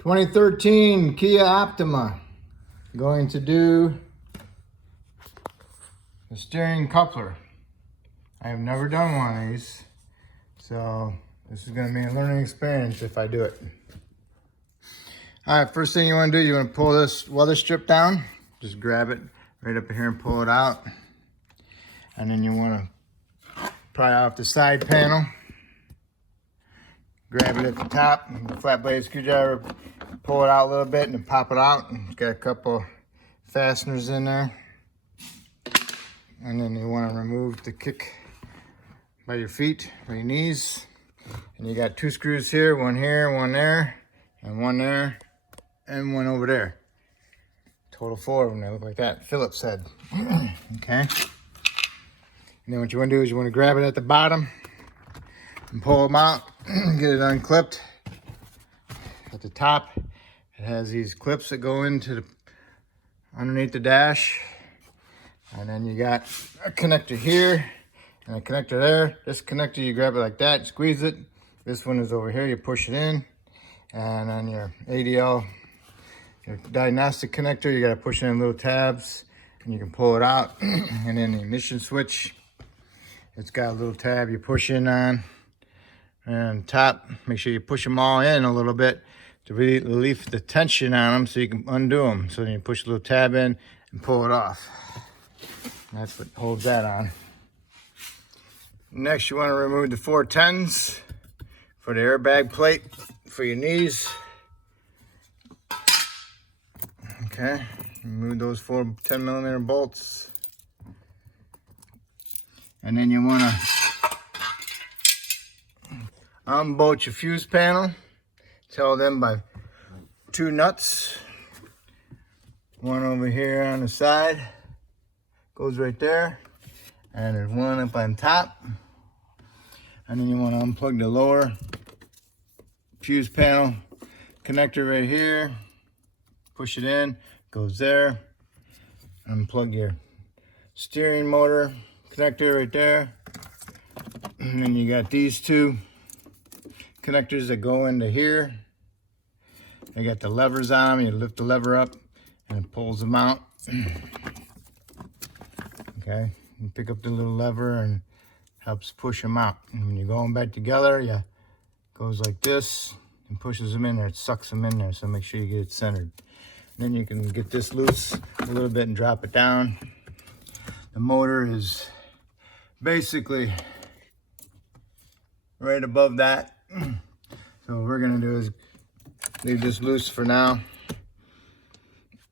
2013 Kia Optima. Going to do the steering coupler. I have never done one of these, so this is going to be a learning experience if I do it. All right, first thing you want to do, you want to pull this weather strip down. Just grab it right up here and pull it out. And then you want to pry off the side panel. Grab it at the top, flat blade screwdriver, pull it out a little bit and then pop it out. It's got a couple fasteners in there. And then you want to remove the kick by your feet, by your knees. And you got two screws here, one there, and one there, and one over there. Total 4 of them, they look like that Phillips head. Okay. And then what you want to do is you want to grab it at the bottom and pull them out, get it unclipped. At the top, it has these clips that go into underneath the dash. And then you got a connector here and a connector there. This connector, you grab it like that, squeeze it. This one is over here, you push it in. And on your ADL, your diagnostic connector, you gotta push in little tabs and you can pull it out. And then the ignition switch, it's got a little tab you push in on. And top, make sure you push them all in a little bit to relieve the tension on them so you can undo them. So then you push the little tab in and pull it off. That's what holds that on. Next, you want to remove the 410s for the airbag plate for your knees. Okay, remove those 4 10mm bolts. And then you want to unbolt your fuse panel. Tell them by 2 nuts. One over here on the side, goes right there. And there's one up on top. And then you want to unplug the lower fuse panel connector right here. Push it in, goes there. Unplug your steering motor connector right there. And then you got these 2 connectors that go into here. They got the levers on them. You lift the lever up and it pulls them out. Okay, you pick up the little lever and helps push them out. And when you go them back together, it goes like this and pushes them in there. It sucks them in there, so make sure you get it centered. Then you can get this loose a little bit and drop it down. The motor is basically right above that. So what we're gonna do is leave this loose for now.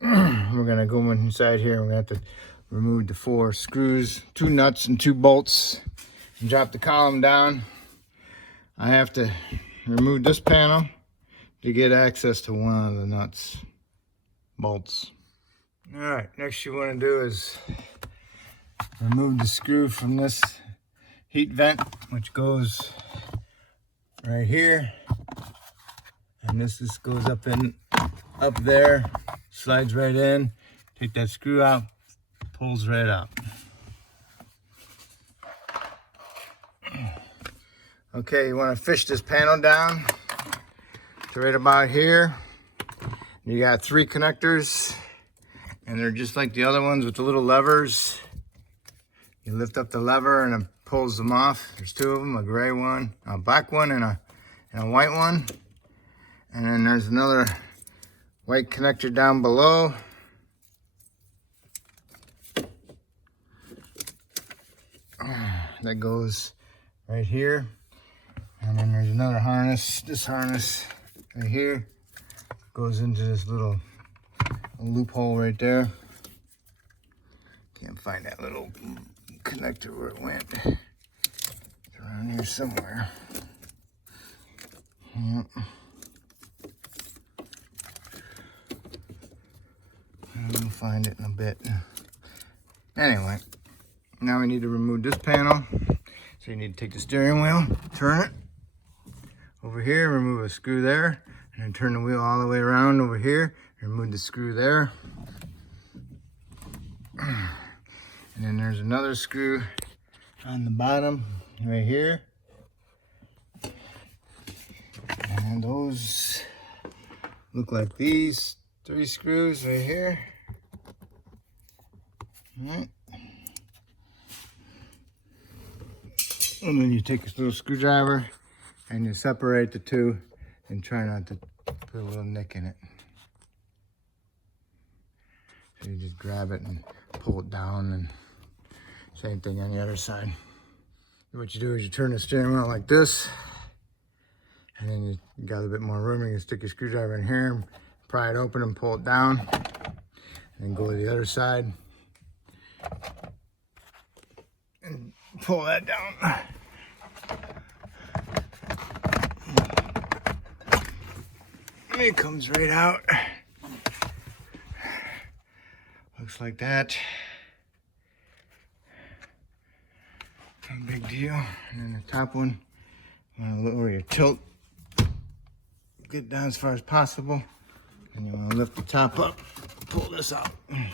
We're gonna go inside here. We're gonna have to remove the 4 screws, 2 nuts and 2 bolts, and drop the column down. I have to remove this panel to get access to one of the nuts, bolts. All right, next you wanna do is remove the screw from this heat vent, which goes right here. And this just goes up there, slides right in. Take that screw out, pulls right out. Okay, you want to fish this panel down to right about here. You got 3 connectors, and they're just like the other ones with the little levers. You lift up the lever and it pulls them off. There's 2 of them, a gray one, a black one, and a white one. And then there's another white connector down below. That goes right here. And then there's another harness. This harness right here goes into this little loophole right there. Can't find that little connector where it went. It's around here somewhere. Yep. We'll find it in a bit. Anyway, now we need to remove this panel. So you need to take the steering wheel, turn it over here, remove a screw there, and then turn the wheel all the way around over here, remove the screw there. And then there's another screw on the bottom right here. And those look like these 3 screws right here. All right. And then you take this little screwdriver and you separate the two and try not to put a little nick in it. So you just grab it and pull it down, and same thing on the other side. What you do is you turn the steering wheel like this, and then you got a little bit more room. You can stick your screwdriver in here, pry it open and pull it down, and then go to the other side and pull that down. And it comes right out. Looks like that. No big deal. And then the top one, you want to lower your tilt, get down as far as possible. And you want to lift the top up, pull this out. Don't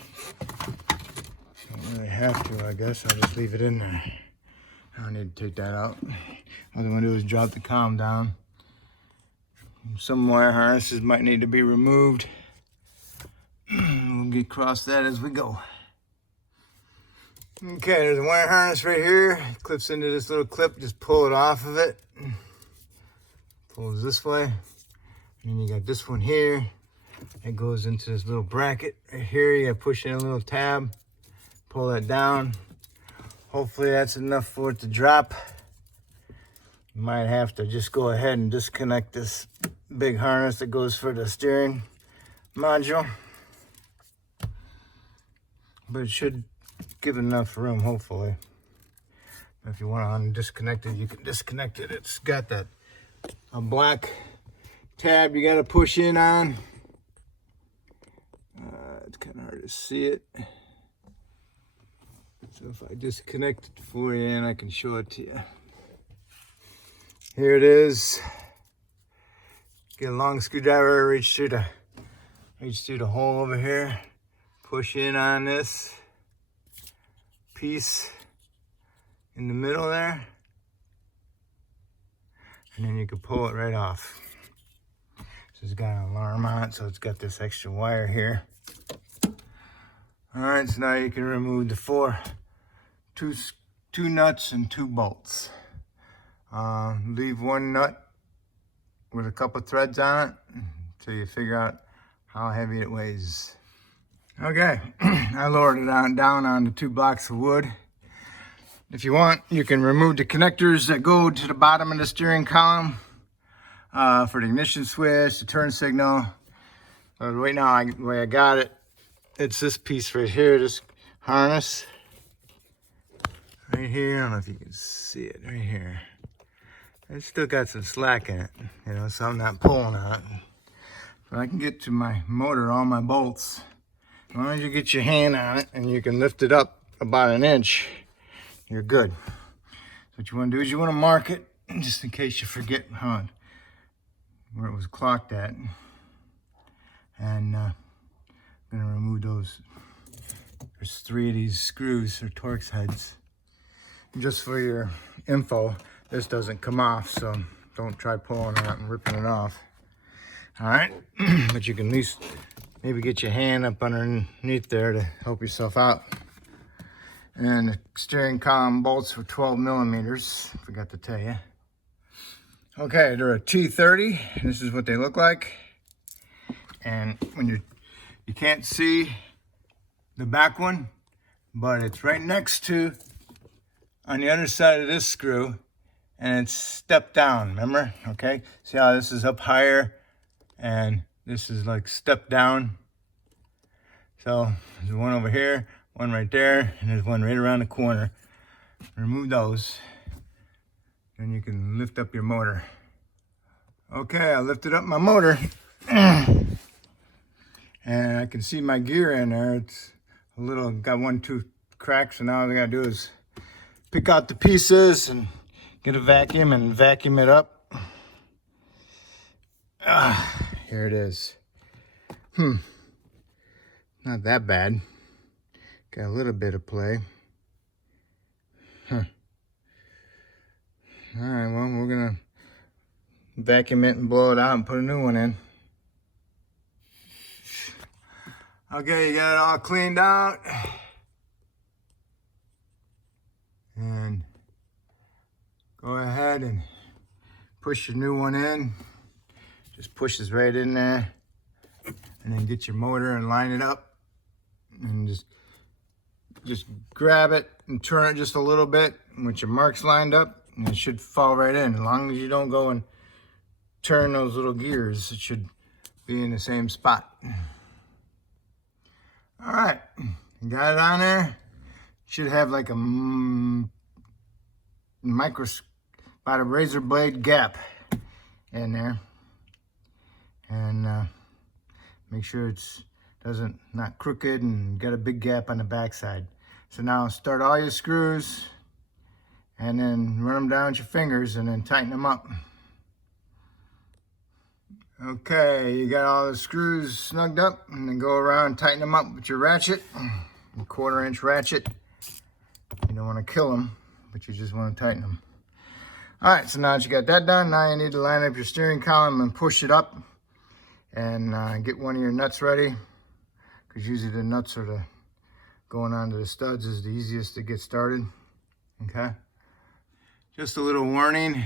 really have to, I guess. I'll just leave it in there. I don't need to take that out. All I want to do is drop the column down. Some wire harnesses might need to be removed. We'll get across that as we go. Okay, there's a wire harness right here. It clips into this little clip. Just pull it off of it. Pulls this way. And then you got this one here. It goes into this little bracket right here. You gotta push in a little tab. Pull that down. Hopefully that's enough for it to drop. You might have to just go ahead and disconnect this big harness that goes for the steering module. But it should give enough room, hopefully. If you want to disconnect it, you can disconnect it. It's got that a black tab you got to push in on. It's kind of hard to see it. So if I disconnect it for you, and I can show it to you. Here it is. Get a long screwdriver, reach through the hole over here. Push in on this piece in the middle there. And then you can pull it right off. So it's got an alarm on it, so it's got this extra wire here. All right, so now you can remove the two nuts and 2 bolts. Leave one nut with a couple threads on it until you figure out how heavy it weighs. Okay, I lowered it down onto 2 blocks of wood. If you want, you can remove the connectors that go to the bottom of the steering column for the ignition switch, the turn signal. Right now, the way I got it, it's this piece right here, this harness. Right here, I don't know if you can see it, right here. It's still got some slack in it, you know, so I'm not pulling on it. But I can get to my motor, all my bolts. As long as you get your hand on it and you can lift it up about 1 inch, you're good. So what you want to do is you want to mark it, just in case you forget where it was clocked at. And I'm going to remove those. There's 3 of these screws or Torx heads. Just for your info, this doesn't come off, so don't try pulling it out and ripping it off. All right, but you can at least maybe get your hand up underneath there to help yourself out. And the steering column bolts were 12 millimeters, forgot to tell you. Okay, they're a T30. This is what they look like. And when you can't see the back one, but it's right next to, on the other side of this screw, and it's stepped down, remember? Okay, see how this is up higher and this is like stepped down. So there's one over here, one right there, and there's one right around the corner. Remove those, then you can lift up your motor. Okay, I lifted up my motor and I can see my gear in there. It's a little, got 1-2 cracks, so now all I gotta do is pick out the pieces and get a vacuum and vacuum it up. Here it is. Not that bad. Got a little bit of play. All right, well, we're gonna vacuum it and blow it out and put a new one in. Okay, you got it all cleaned out. And go ahead and push your new one in. Just pushes right in there. And then get your motor and line it up. And just grab it and turn it just a little bit. And with your marks lined up, and it should fall right in. As long as you don't go and turn those little gears, it should be in the same spot. All right, you got it on there. Should have like a about a razor blade gap in there, and make sure it's not crooked and got a big gap on the backside. So now start all your screws and then run them down with your fingers and then tighten them up. Okay, you got all the screws snugged up, and then go around and tighten them up with your ratchet, a 1/4-inch ratchet. You don't want to kill them, but you just want to tighten them. All right, so now that you got that done, now you need to line up your steering column and push it up, and get one of your nuts ready, because usually the nuts are going onto the studs is the easiest to get started. Okay, just a little warning.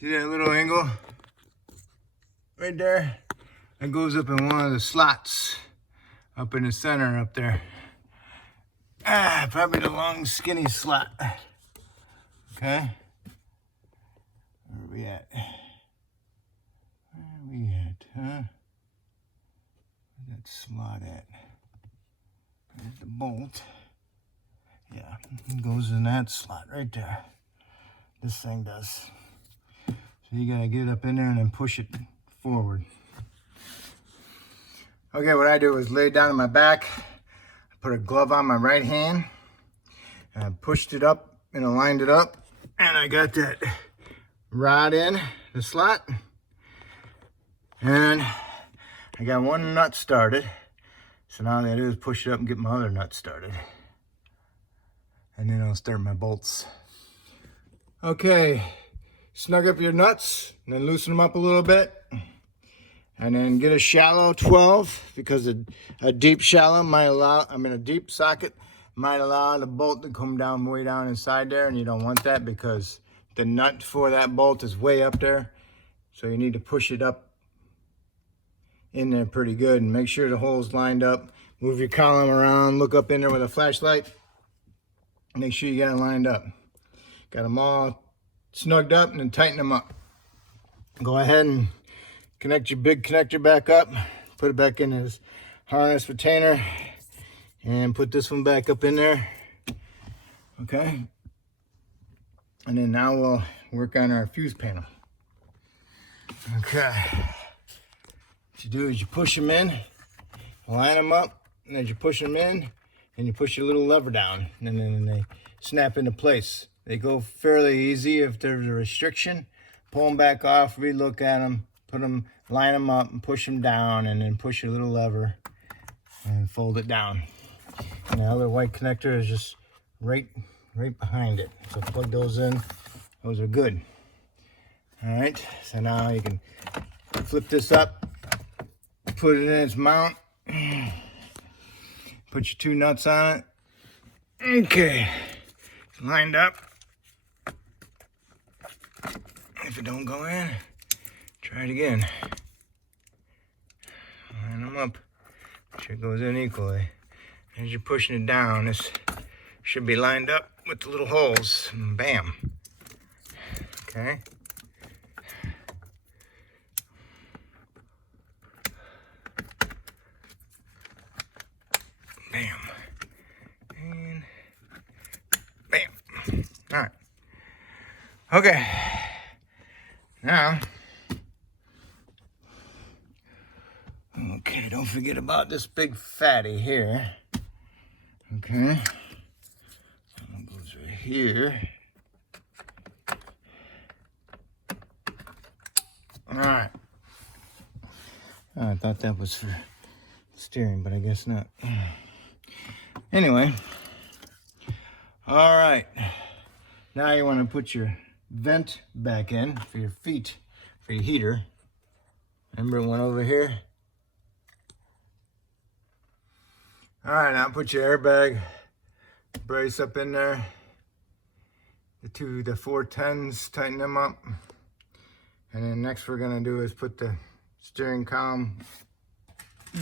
See that little angle right there? That goes up in one of the slots up in the center up there. Probably the long skinny slot. Okay, where are we at? Huh? Where's that slot at? There's the bolt. Yeah, it goes in that slot right there. This thing does. So you gotta get up in there and then push it forward. Okay, what I do is lay down on my back, I put a glove on my right hand, and I pushed it up and aligned it up, and I got that rod in the slot, and I got one nut started. So now all I do is push it up and get my other nut started, and then I'll start my bolts. Okay, snug up your nuts and then loosen them up a little bit. And then get a shallow 12, because a deep shallow might allow, a deep socket might allow the bolt to come down way down inside there, and you don't want that because the nut for that bolt is way up there. So you need to push it up in there pretty good and make sure the hole's lined up. Move your column around, look up in there with a flashlight. Make sure you got it lined up. Got them all snugged up, and then tighten them up. Go ahead and connect your big connector back up, put it back in this harness retainer, and put this one back up in there. Okay, and then now we'll work on our fuse panel. Okay, what you do is you push them in, line them up, and as you push them in, and you push your little lever down, and then they snap into place. They go fairly easy. If there's a restriction, pull them back off, re-look at them, put them, line them up and push them down, and then push your little lever and fold it down. And the other white connector is just right behind it. So plug those in. Those are good. All right, so now you can flip this up, put it in its mount, put your 2 nuts on it. Okay, lined up. If it don't go in, try it again. Line them up. Make sure it goes in equally. As you're pushing it down, this should be lined up with the little holes. Bam. Okay. Bam. And bam. All right. Okay. Now, okay, don't forget about this big fatty here. Okay, that one goes right here. All right. Oh, I thought that was for steering, but I guess not. Anyway, all right. Now you want to put your vent back in for your feet, for your heater. Remember one over here? All right, now put your airbag brace up in there. The 410s, tighten them up. And then next we're gonna do is put the steering column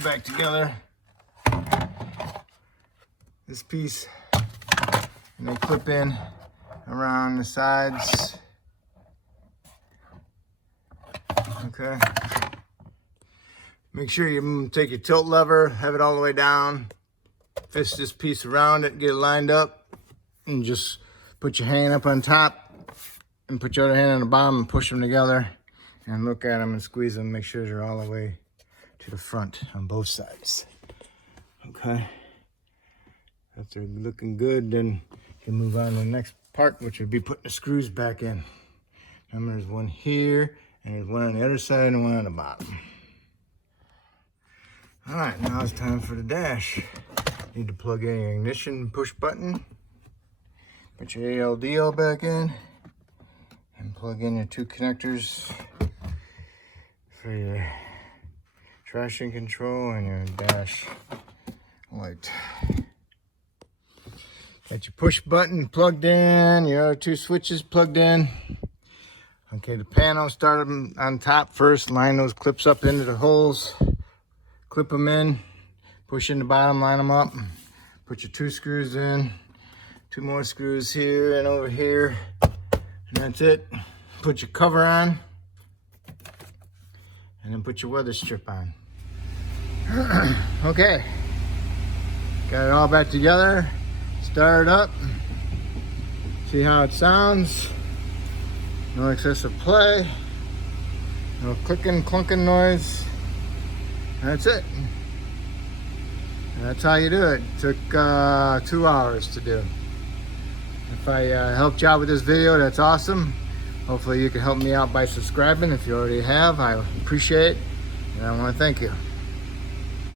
back together. This piece, and they clip in around the sides. Okay. Make sure you take your tilt lever, have it all the way down, fist this piece around it, get it lined up, and just put your hand up on top and put your other hand on the bottom and push them together and look at them and squeeze them, make sure they're all the way to the front on both sides. Okay. After they're looking good, then you can move on to the next part, which would be putting the screws back in. Remember, there's one here, and there's one on the other side and one on the bottom. All right, now it's time for the dash. Need to plug in your ignition push button. Put your ALDO back in. And plug in your 2 connectors for your traction control and your dash light. Got your push button plugged in, your other 2 switches plugged in. Okay, the panel, start them on top first, line those clips up into the holes, clip them in, push in the bottom, line them up, put your 2 screws in, 2 more screws here and over here, and that's it. Put your cover on, and then put your weather strip on. Okay, got it all back together. Start it up, see how it sounds. No excessive play, no clicking, clunking noise. That's it. That's how you do it. It took 2 hours to do. If I helped you out with this video, that's awesome. Hopefully you can help me out by subscribing if you already have. I appreciate it, and I want to thank you.